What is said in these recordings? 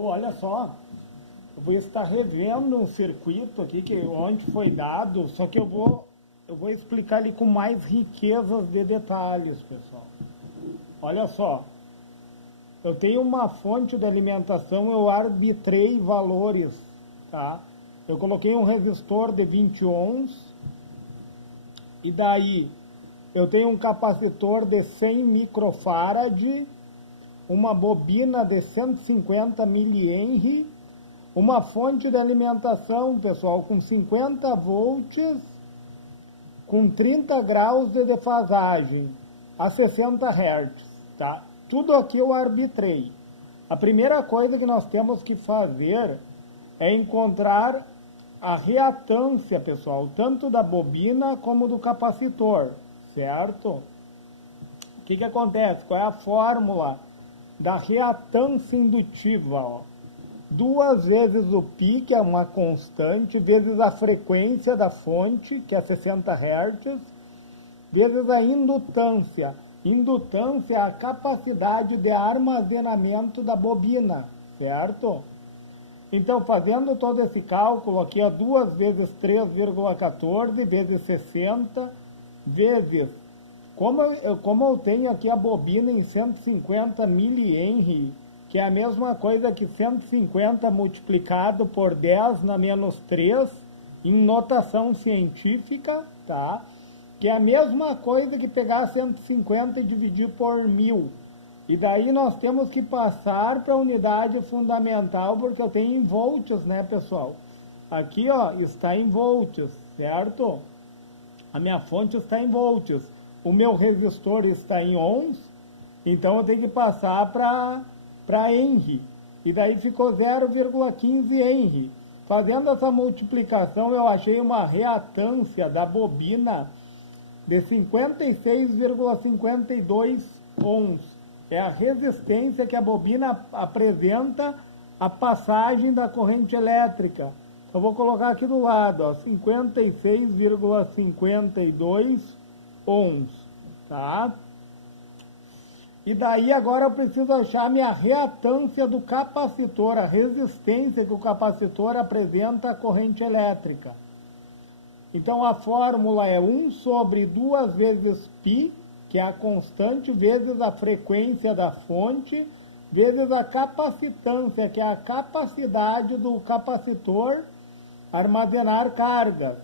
Olha só, eu vou estar revendo um circuito aqui onde foi dado, só que eu vou explicar ele com mais riquezas de detalhes, pessoal. Olha só, eu tenho uma fonte de alimentação, eu arbitrei valores, tá? Eu coloquei um resistor de 20 ohms, e daí eu tenho um capacitor de 100 microfarad, uma bobina de 150 mH, uma fonte de alimentação, pessoal, com 50 volts, com 30 graus de defasagem, a 60 Hz, tá? Tudo aqui eu arbitrei. A primeira coisa que nós temos que fazer é encontrar a reatância, pessoal, tanto da bobina como do capacitor, certo? O que acontece? Qual é a fórmula da reatância indutiva? Ó? 2 vezes o π, que é uma constante, vezes a frequência da fonte, que é 60 Hz, vezes a indutância. Indutância é a capacidade de armazenamento da bobina, certo? Então, fazendo todo esse cálculo aqui, 2 vezes 3,14 vezes 60, vezes, como eu tenho aqui a bobina em 150 mH, que é a mesma coisa que 150 multiplicado por 10 na menos 3, em notação científica, tá? Que é a mesma coisa que pegar 150 e dividir por 1000. E daí nós temos que passar para a unidade fundamental, porque eu tenho em volts, né, pessoal? Aqui, ó, está em volts, certo? A minha fonte está em volts. O meu resistor está em ohms, então eu tenho que passar para Henry. E daí ficou 0,15 Henry. Fazendo essa multiplicação, eu achei uma reatância da bobina de 56,52 ohms. É a resistência que a bobina apresenta à passagem da corrente elétrica. Eu vou colocar aqui do lado, ó, 56,52 ohms, tá? E daí agora eu preciso achar a minha reatância do capacitor, a resistência que o capacitor apresenta à corrente elétrica. Então a fórmula é 1 sobre 2 vezes π, que é a constante, vezes a frequência da fonte, vezes a capacitância, que é a capacidade do capacitor armazenar cargas.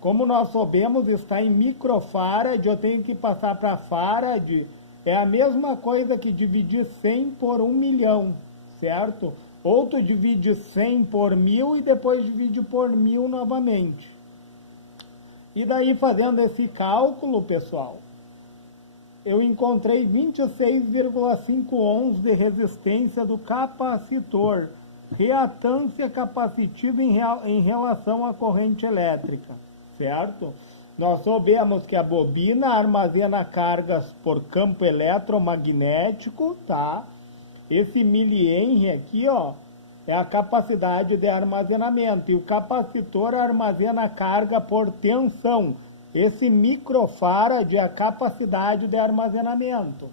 Como nós sabemos, está em microfarad, eu tenho que passar para farad, é a mesma coisa que dividir 100 por 1 milhão, certo? Ou tu divide 100 por 1000 e depois divide por 1000 novamente. E daí, fazendo esse cálculo, pessoal, eu encontrei 26,5 ohms de resistência do capacitor, reatância capacitiva em relação à corrente elétrica, certo? Nós sabemos que a bobina armazena cargas por campo eletromagnético, tá? Esse milihenry aqui, ó, é a capacidade de armazenamento. E o capacitor armazena carga por tensão. Esse microfarad é a capacidade de armazenamento.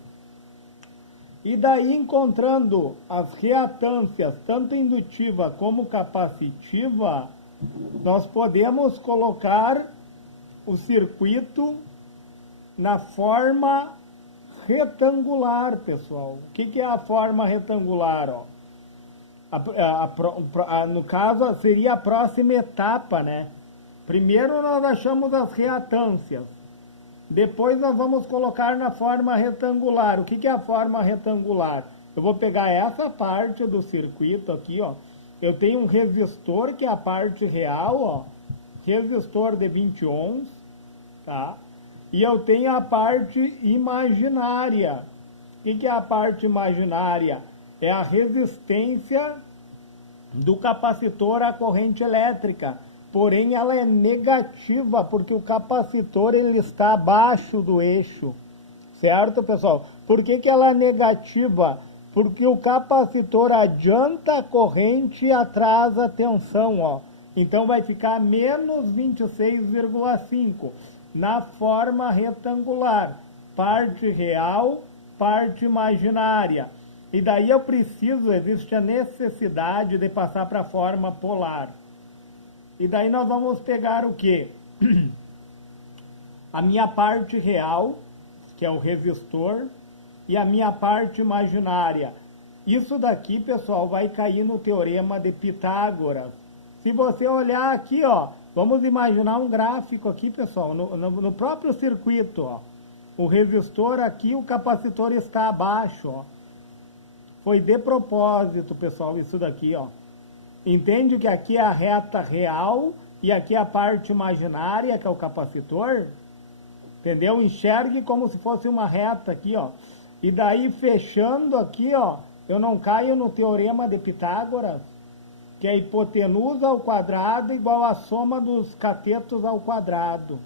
E daí, encontrando as reatâncias, tanto indutiva como capacitiva, nós podemos colocar o circuito na forma retangular, pessoal. O que é a forma retangular? Ó? No caso, seria a próxima etapa, né? Primeiro nós achamos as reatâncias. Depois nós vamos colocar na forma retangular. O que é a forma retangular? Eu vou pegar essa parte do circuito aqui, ó. Eu tenho um resistor, que é a parte real, ó. Resistor de 20 ohms, tá? E eu tenho a parte imaginária. O que é a parte imaginária? É a resistência do capacitor à corrente elétrica. Porém, ela é negativa, porque o capacitor ele está abaixo do eixo. Certo, pessoal? Por que ela é negativa? Porque o capacitor adianta a corrente e atrasa a tensão, ó. Então, vai ficar menos 26,5 na forma retangular. Parte real, parte imaginária. E daí existe a necessidade de passar para a forma polar. E daí nós vamos pegar o quê? A minha parte real, que é o resistor, e a minha parte imaginária. Isso daqui, pessoal, vai cair no teorema de Pitágoras. Se você olhar aqui, ó, vamos imaginar um gráfico aqui, pessoal, no próprio circuito, ó. O resistor aqui, o capacitor está abaixo, ó. Foi de propósito, pessoal, isso daqui, ó. Entende que aqui é a reta real e aqui é a parte imaginária, que é o capacitor? Entendeu? Enxergue como se fosse uma reta aqui, ó. E daí, fechando aqui, ó, eu não caio no teorema de Pitágoras, que é a hipotenusa ao quadrado igual a soma dos catetos ao quadrado,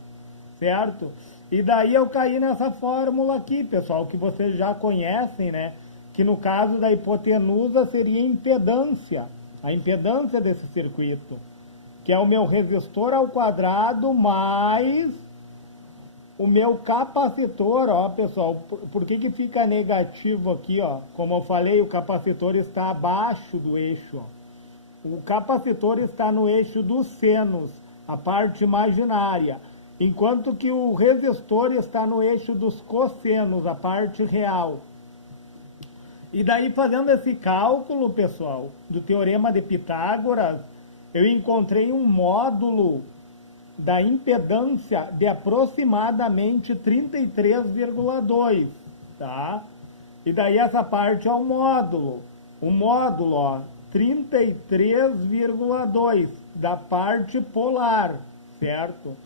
certo? E daí eu caí nessa fórmula aqui, pessoal, que vocês já conhecem, né? Que no caso da hipotenusa seria impedância, a impedância desse circuito, que é o meu resistor ao quadrado mais o meu capacitor, ó, pessoal. Por que fica negativo aqui, ó? Como eu falei, o capacitor está abaixo do eixo, ó. O capacitor está no eixo dos senos, a parte imaginária, enquanto que o resistor está no eixo dos cossenos, a parte real. E daí, fazendo esse cálculo, pessoal, do teorema de Pitágoras, eu encontrei um módulo da impedância de aproximadamente 33,2, tá? E daí essa parte é o módulo. O módulo, ó, 33,2 da parte polar, certo?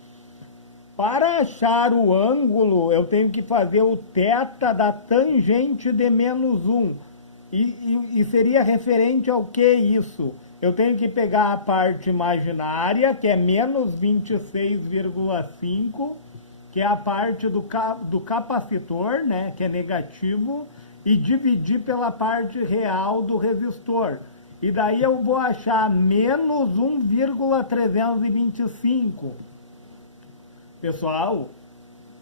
Para achar o ângulo, eu tenho que fazer o θ da tangente de menos 1. E seria referente ao que isso? Eu tenho que pegar a parte imaginária, que é menos 26,5, que é a parte do capacitor, né, que é negativo, e dividir pela parte real do resistor. E daí eu vou achar menos 1,325. Pessoal,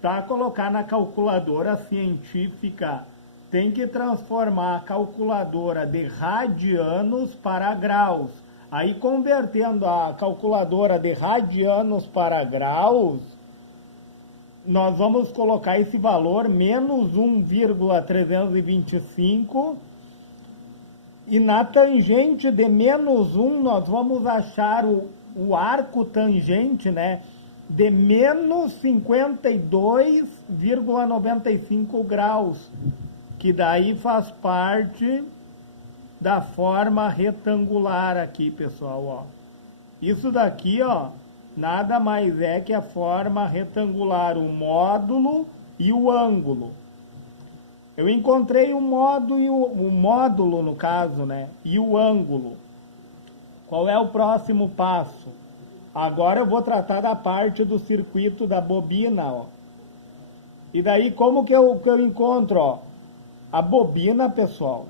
para colocar na calculadora científica, tem que transformar a calculadora de radianos para graus. Aí, convertendo a calculadora de radianos para graus, nós vamos colocar esse valor, menos 1,325, e na tangente de menos 1, nós vamos achar o arco tangente, né, de menos 52,95 graus, que daí faz parte da forma retangular aqui, pessoal, ó. Isso daqui, ó, nada mais é que a forma retangular, o módulo e o ângulo. Eu encontrei o módulo, no caso, né, e o ângulo. Qual é o próximo passo? Agora eu vou tratar da parte do circuito da bobina, ó. E daí, como que eu encontro, ó? A bobina, pessoal,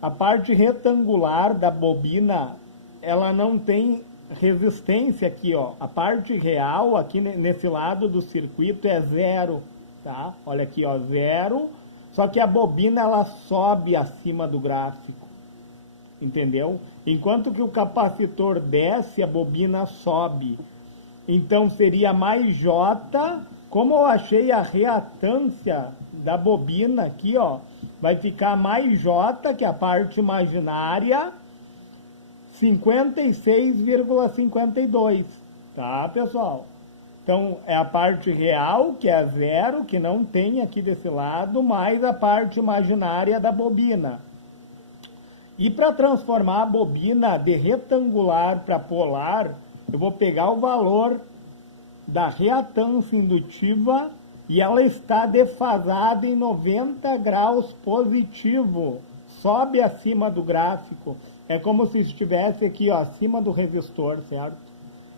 a parte retangular da bobina, ela não tem resistência aqui, ó. A parte real, aqui nesse lado do circuito, é zero, tá? Olha aqui, ó, zero. Só que a bobina, ela sobe acima do gráfico, entendeu? Enquanto que o capacitor desce, a bobina sobe. Então, seria mais J. Como eu achei a reatância da bobina aqui, ó, vai ficar mais J, que é a parte imaginária, 56,52, tá, pessoal? Então, é a parte real, que é zero, que não tem aqui desse lado, mais a parte imaginária da bobina. E para transformar a bobina de retangular para polar, eu vou pegar o valor da reatância indutiva e ela está defasada em 90 graus positivo. Sobe acima do gráfico. É como se estivesse aqui, ó, acima do resistor, certo?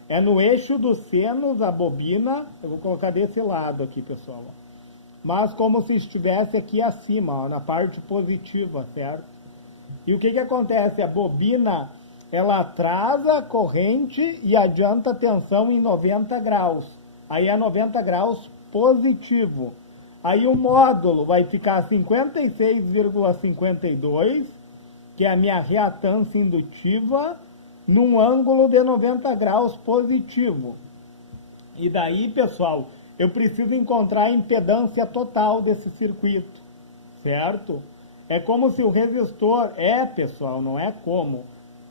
É no eixo dos senos a bobina. Eu vou colocar desse lado aqui, pessoal. Mas como se estivesse aqui acima, ó, na parte positiva, certo? E o que acontece? A bobina, ela atrasa a corrente e adianta a tensão em 90 graus. Aí é 90 graus positivo. Aí o módulo vai ficar 56,52, que é a minha reatância indutiva, num ângulo de 90 graus positivo. E daí, pessoal, eu preciso encontrar a impedância total desse circuito, certo? É como se o resistor... pessoal, não é como.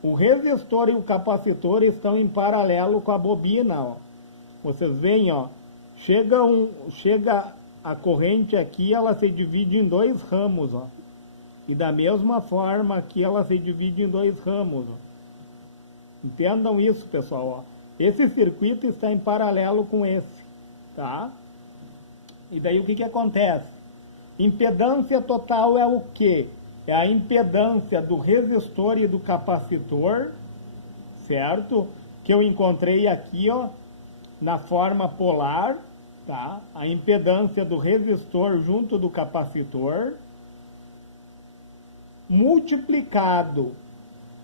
O resistor e o capacitor estão em paralelo com a bobina, ó. Vocês veem, ó. Chega a corrente aqui, ela se divide em dois ramos, ó. E da mesma forma aqui, ela se divide em dois ramos, ó. Entendam isso, pessoal, ó. Esse circuito está em paralelo com esse, tá? E daí o que acontece? Impedância total é o quê? É a impedância do resistor e do capacitor, certo? Que eu encontrei aqui, ó, na forma polar, tá? A impedância do resistor junto do capacitor, multiplicado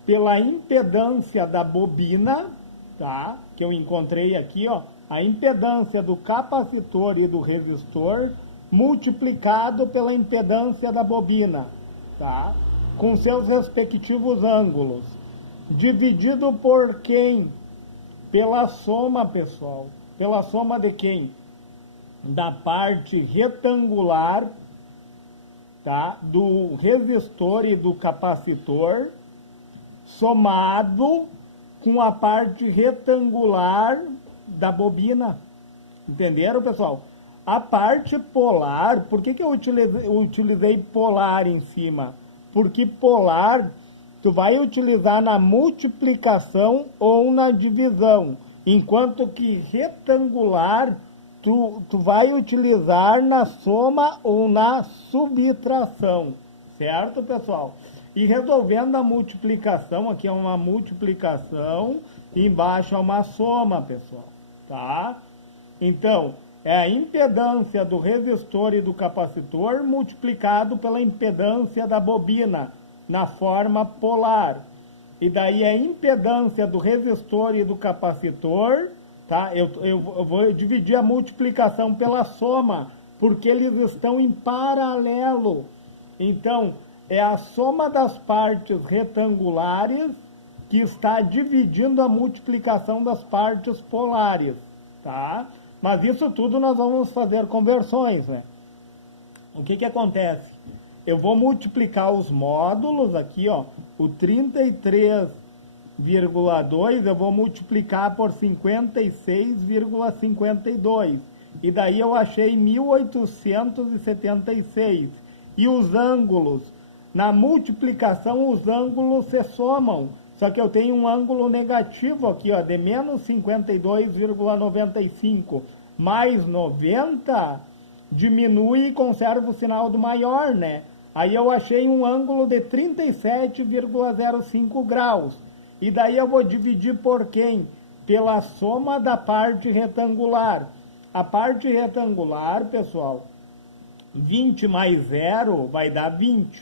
pela impedância da bobina, tá? Que eu encontrei aqui, ó, a impedância do capacitor e do resistor multiplicado pela impedância da bobina, tá? Com seus respectivos ângulos. Dividido por quem? Pela soma, pessoal. Pela soma de quem? Da parte retangular, tá? Do resistor e do capacitor, somado com a parte retangular da bobina. Entenderam, pessoal? A parte polar, por que eu utilizei polar em cima? Porque polar tu vai utilizar na multiplicação ou na divisão, enquanto que retangular tu vai utilizar na soma ou na subtração, certo, pessoal? E resolvendo a multiplicação, aqui é uma multiplicação, embaixo é uma soma, pessoal, tá? Então, é a impedância do resistor e do capacitor multiplicado pela impedância da bobina, na forma polar. E daí a impedância do resistor e do capacitor, tá? Eu vou dividir a multiplicação pela soma, porque eles estão em paralelo. Então, é a soma das partes retangulares que está dividindo a multiplicação das partes polares, tá? Mas isso tudo nós vamos fazer conversões, né? O que acontece? Eu vou multiplicar os módulos aqui, ó, o 33,2 eu vou multiplicar por 56,52. E daí eu achei 1876. E os ângulos, na multiplicação os ângulos se somam. Só que eu tenho um ângulo negativo aqui, ó, de menos 52,95. Mais 90 diminui e conserva o sinal do maior, né? Aí eu achei um ângulo de 37,05 graus. E daí eu vou dividir por quem? Pela soma da parte retangular. A parte retangular, pessoal, 20 mais 0 vai dar 20,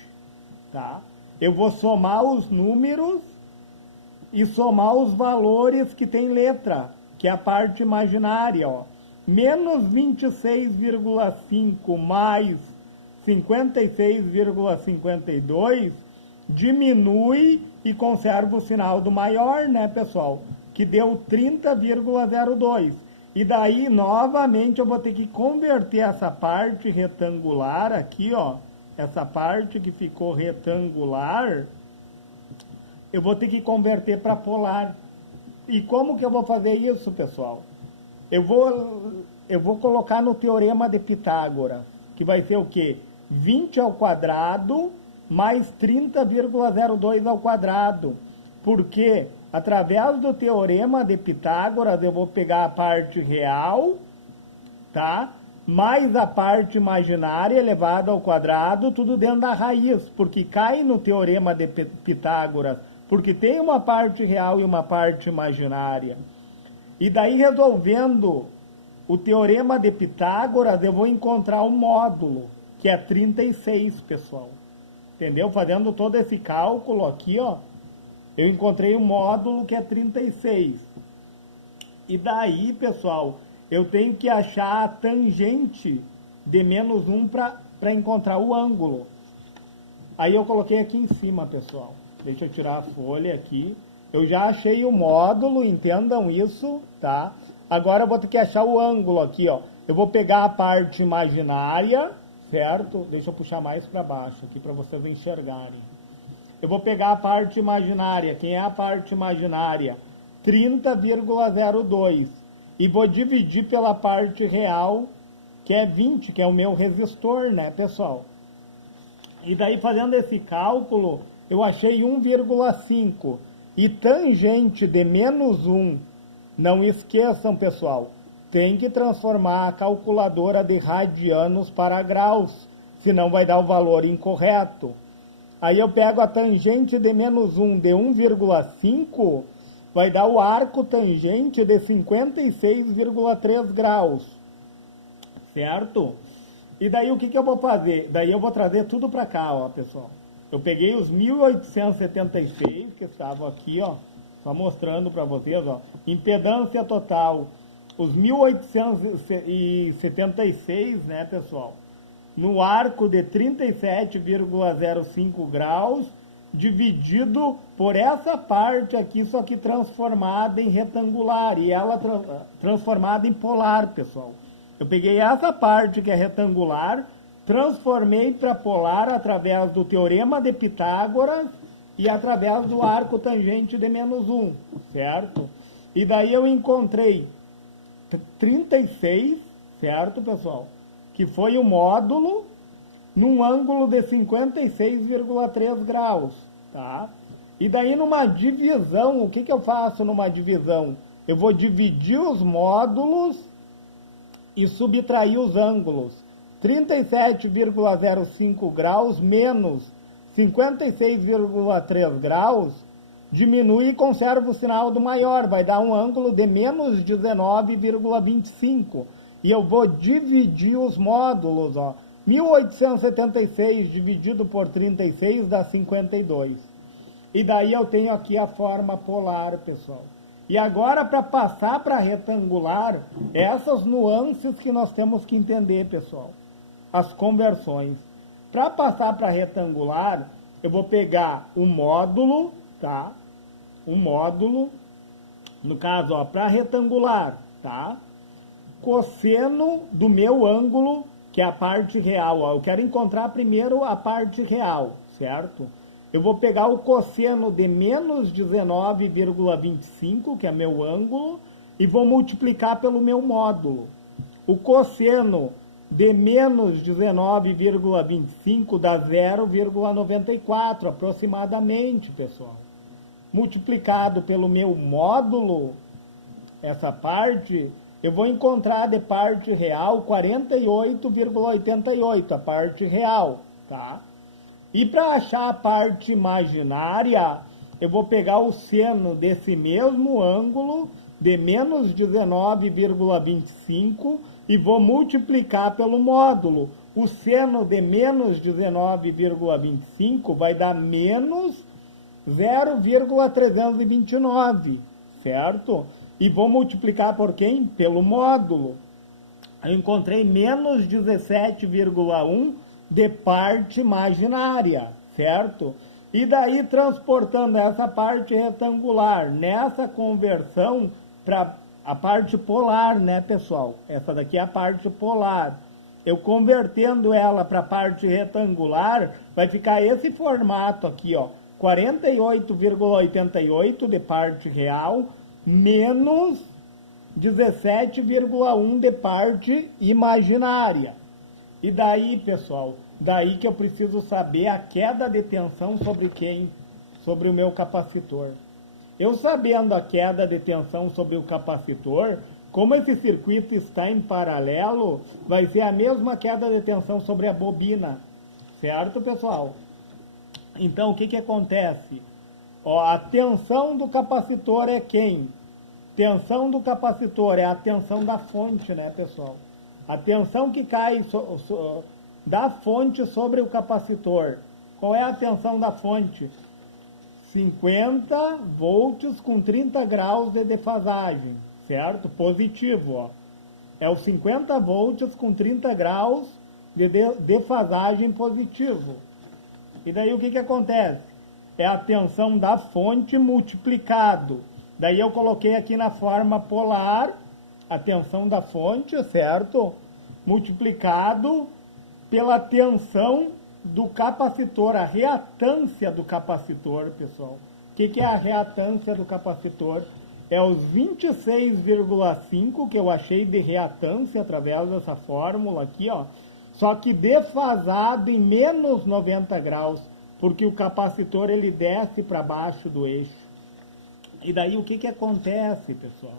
tá? Eu vou somar os números e somar os valores que tem letra, que é a parte imaginária, ó. Menos 26,5 mais 56,52 diminui e conserva o sinal do maior, né, pessoal? Que deu 30,02. E daí, novamente, eu vou ter que converter essa parte retangular aqui, ó. Essa parte que ficou retangular, eu vou ter que converter para polar. E como que eu vou fazer isso, pessoal? Eu vou colocar no teorema de Pitágoras, que vai ser o quê? 20 ao quadrado mais 30,02 ao quadrado. Porque, através do teorema de Pitágoras, eu vou pegar a parte real, tá? Mais a parte imaginária elevada ao quadrado, tudo dentro da raiz, porque cai no teorema de Pitágoras, porque tem uma parte real e uma parte imaginária. E daí, resolvendo o teorema de Pitágoras, eu vou encontrar um módulo, que é 36, pessoal. Entendeu? Fazendo todo esse cálculo aqui, ó, eu encontrei um módulo que é 36. E daí, pessoal, eu tenho que achar a tangente de menos 1 para encontrar o ângulo. Aí eu coloquei aqui em cima, pessoal. Deixa eu tirar a folha aqui. Eu já achei o módulo, entendam isso, tá? Agora eu vou ter que achar o ângulo aqui, ó. Eu vou pegar a parte imaginária, certo? Deixa eu puxar mais para baixo aqui para vocês enxergarem. Eu vou pegar a parte imaginária. Quem é a parte imaginária? 30,02. E vou dividir pela parte real, que é 20, que é o meu resistor, né, pessoal? E daí, fazendo esse cálculo, eu achei 1,5. E tangente de menos 1, não esqueçam, pessoal, tem que transformar a calculadora de radianos para graus, senão vai dar o valor incorreto. Aí eu pego a tangente de menos 1 de 1,5, vai dar o arco tangente de 56,3 graus, certo? E daí o que eu vou fazer? Daí eu vou trazer tudo para cá, ó, pessoal. Eu peguei os 1876, que estavam aqui, ó, só mostrando para vocês, ó, impedância total, os 1876, né, pessoal, no arco de 37,05 graus, dividido por essa parte aqui, só que transformada em retangular, e ela transformada em polar, pessoal. Eu peguei essa parte que é retangular, transformei para polar através do teorema de Pitágoras e através do arco tangente de menos 1, certo? E daí eu encontrei 36, certo, pessoal? Que foi o módulo num ângulo de 56,3 graus, tá? E daí numa divisão, o que eu faço numa divisão? Eu vou dividir os módulos e subtrair os ângulos. 37,05 graus menos 56,3 graus, diminui e conserva o sinal do maior, vai dar um ângulo de menos 19,25. E eu vou dividir os módulos, ó. 1876 dividido por 36 dá 52. E daí eu tenho aqui a forma polar, pessoal. E agora, para passar para retangular, essas nuances que nós temos que entender, pessoal. As conversões. Para passar para retangular, eu vou pegar o módulo, tá? O módulo, no caso, ó, para retangular, tá? Cosseno do meu ângulo, que é a parte real, ó. Eu quero encontrar primeiro a parte real, certo? Eu vou pegar o cosseno de menos 19,25, que é meu ângulo, e vou multiplicar pelo meu módulo. O cosseno de menos 19,25 dá 0,94 aproximadamente, pessoal. Multiplicado pelo meu módulo, essa parte, eu vou encontrar de parte real 48,88, a parte real, tá? E para achar a parte imaginária, eu vou pegar o seno desse mesmo ângulo de menos 19,25 e vou multiplicar pelo módulo. O seno de menos 19,25 vai dar menos 0,329, certo? E vou multiplicar por quem? Pelo módulo. Eu encontrei menos 17,1 de parte imaginária, certo? E daí, transportando essa parte retangular nessa conversão para a parte polar, né, pessoal? Essa daqui é a parte polar. Eu convertendo ela para a parte retangular, vai ficar esse formato aqui, ó. 48,88 de parte real, menos 17,1 de parte imaginária. E daí, pessoal, daí que eu preciso saber a queda de tensão sobre quem? Sobre o meu capacitor. Eu sabendo a queda de tensão sobre o capacitor, como esse circuito está em paralelo, vai ser a mesma queda de tensão sobre a bobina. Certo, pessoal? Então, o que acontece? Ó, a tensão do capacitor é quem? Tensão do capacitor é a tensão da fonte, né, pessoal? A tensão que cai da fonte sobre o capacitor. Qual é a tensão da fonte? 50 volts com 30 graus de defasagem, certo? Positivo, ó. É os 50 volts com 30 graus de defasagem positivo. E daí o que acontece? É a tensão da fonte multiplicado. Daí eu coloquei aqui na forma polar a tensão da fonte, certo? Multiplicado pela tensão do capacitor, a reatância do capacitor, pessoal. O que é a reatância do capacitor? É os 26,5 que eu achei de reatância através dessa fórmula aqui, ó. Só que defasado em menos 90 graus, porque o capacitor ele desce para baixo do eixo. E daí o que acontece, pessoal?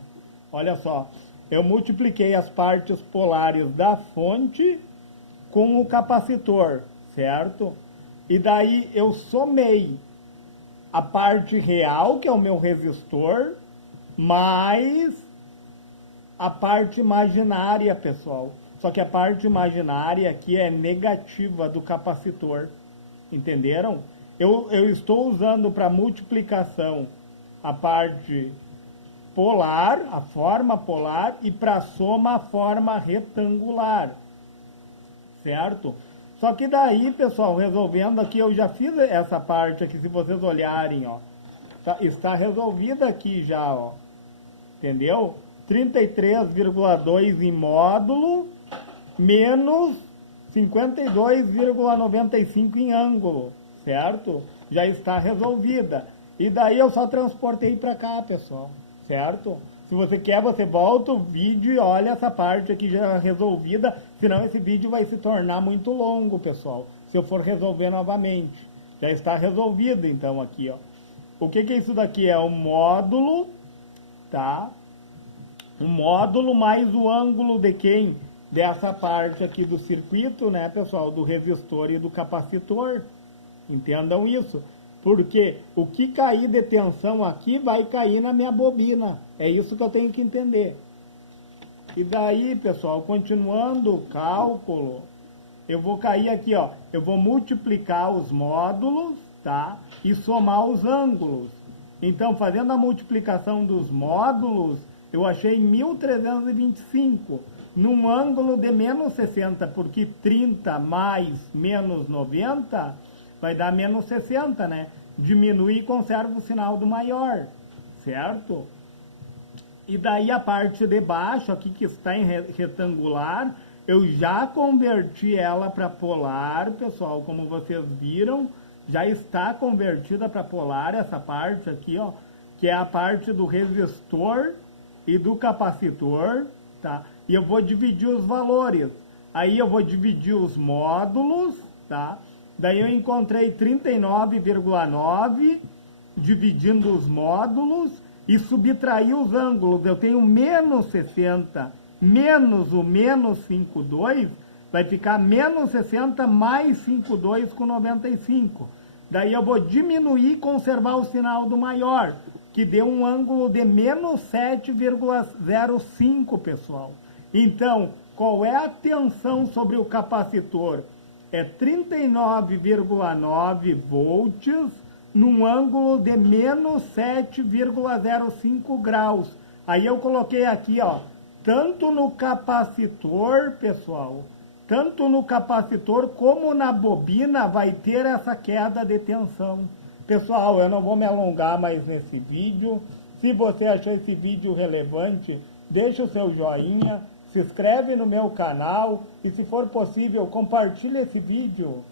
Olha só, eu multipliquei as partes polares da fonte com o capacitor, certo? E daí eu somei a parte real, que é o meu resistor, mais a parte imaginária, pessoal. Só que a parte imaginária aqui é negativa do capacitor. Entenderam? Eu estou usando para multiplicação a parte polar, a forma polar, e para soma a forma retangular. Certo? Só que daí, pessoal, resolvendo aqui, eu já fiz essa parte aqui, se vocês olharem, ó. Está resolvida aqui já, ó. Entendeu? 33,2 em módulo, menos 52,95 em ângulo, certo? Já está resolvida. E daí eu só transportei para cá, pessoal, certo? Se você quer, você volta o vídeo e olha essa parte aqui já resolvida, senão esse vídeo vai se tornar muito longo, pessoal, se eu for resolver novamente. Já está resolvido, então, aqui, ó. O que é isso daqui? É o módulo, tá? O módulo mais o ângulo de quem? Dessa parte aqui do circuito, né, pessoal? Do resistor e do capacitor. Entendam isso. Porque o que cair de tensão aqui vai cair na minha bobina. É isso que eu tenho que entender. E daí, pessoal, continuando o cálculo, eu vou cair aqui, ó. Eu vou multiplicar os módulos, tá? E somar os ângulos. Então, fazendo a multiplicação dos módulos, eu achei 1.325. Num ângulo de menos 60, porque 30 mais menos 90 vai dar menos 60, né? Diminui e conserva o sinal do maior, certo? E daí a parte de baixo, aqui que está em retangular, eu já converti ela para polar, pessoal, como vocês viram, já está convertida para polar essa parte aqui, ó, que é a parte do resistor e do capacitor, tá? E eu vou dividir os valores. Aí eu vou dividir os módulos, tá? Daí eu encontrei 39,9 dividindo os módulos e subtrair os ângulos. Eu tenho menos 60 menos o menos 5,2, vai ficar menos 60 mais 5,2 com 95. Daí eu vou diminuir e conservar o sinal do maior, que deu um ângulo de menos 7,05, pessoal. Então, qual é a tensão sobre o capacitor? É 39,9 volts num ângulo de menos 7,05 graus. Aí eu coloquei aqui, ó, tanto no capacitor, pessoal, tanto no capacitor como na bobina vai ter essa queda de tensão. Pessoal, eu não vou me alongar mais nesse vídeo. Se você achou esse vídeo relevante, deixa o seu joinha, se inscreve no meu canal e, se for possível, compartilhe esse vídeo